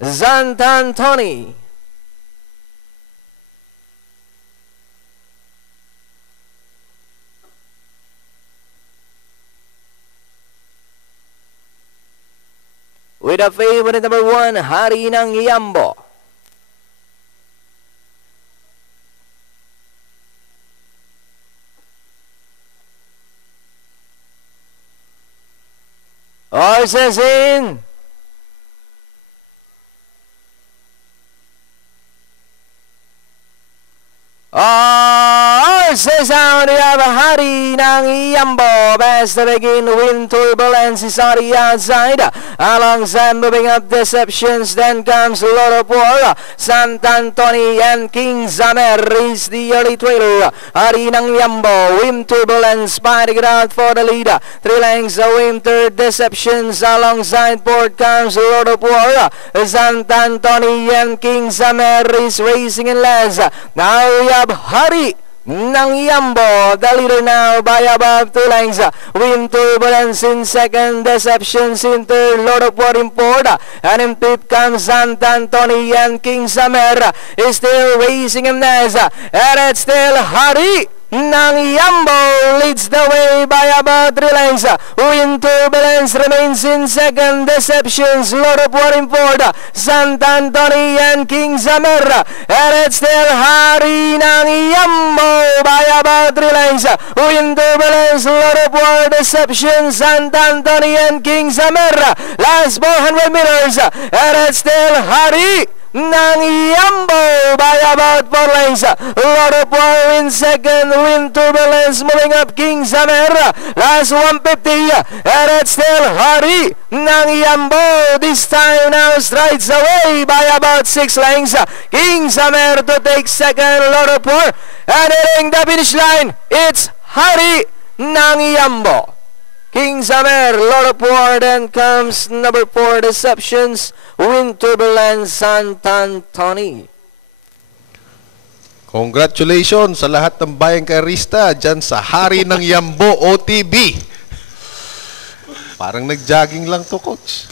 Sant'Antoni. With a favorite number 1, Hari ng Yambo. Horses in. Horses out. We have Hari ng Yambo. Best to begin. Wind Turbulence is on the outside. Alongside moving up Deceptions. Then comes Lord of War. Sant'Antoni and King Zamer is the early trailer. Hari ng Yambo. Wind Turbulence fighting it out for the leader. 3 lengths of Winter Deceptions. Alongside board comes Lord of War. Sant'Antoni and King Zamer is racing in last. Now we have Hari ng Yambo, the leader now by about 2 lengths. Wind Turbulence in second, Deceptions in third, Lord of War in fourth, and in fifth comes Sant'Antoni and King Zamer is still racing him next, and it's still Hari ng Yambo leads the way by about 3 lengths. Wind Turbulence remains in second, Deceptions, Lord of War in fourth, Sant'Antoni and King Zamer, and it's still Hari ng Yambo by about 3 lengths. Wind Turbulence, Lord of War, Deceptions, Sant'Antoni and King Zamer. Last 400 meters, and it's still Hari ng Yambo by about 4 lengths. Lord of War in second, Wind Turbulence moving up King Zamer. Last 150, and it's still Hari ng Yambo. This time now strides away by about 6 lengths. King Zamer to take second, Lord of War. And hitting the finish line, it's Hari ng Yambo. King Zamer, Lord of War, then comes number 4, Deceptions, Wind Turbulence, Sant'Antoni. Congratulations sa lahat ng bayang karista dyan sa Hari ng Yambo OTB. Parang nag-jogging lang to, Coach.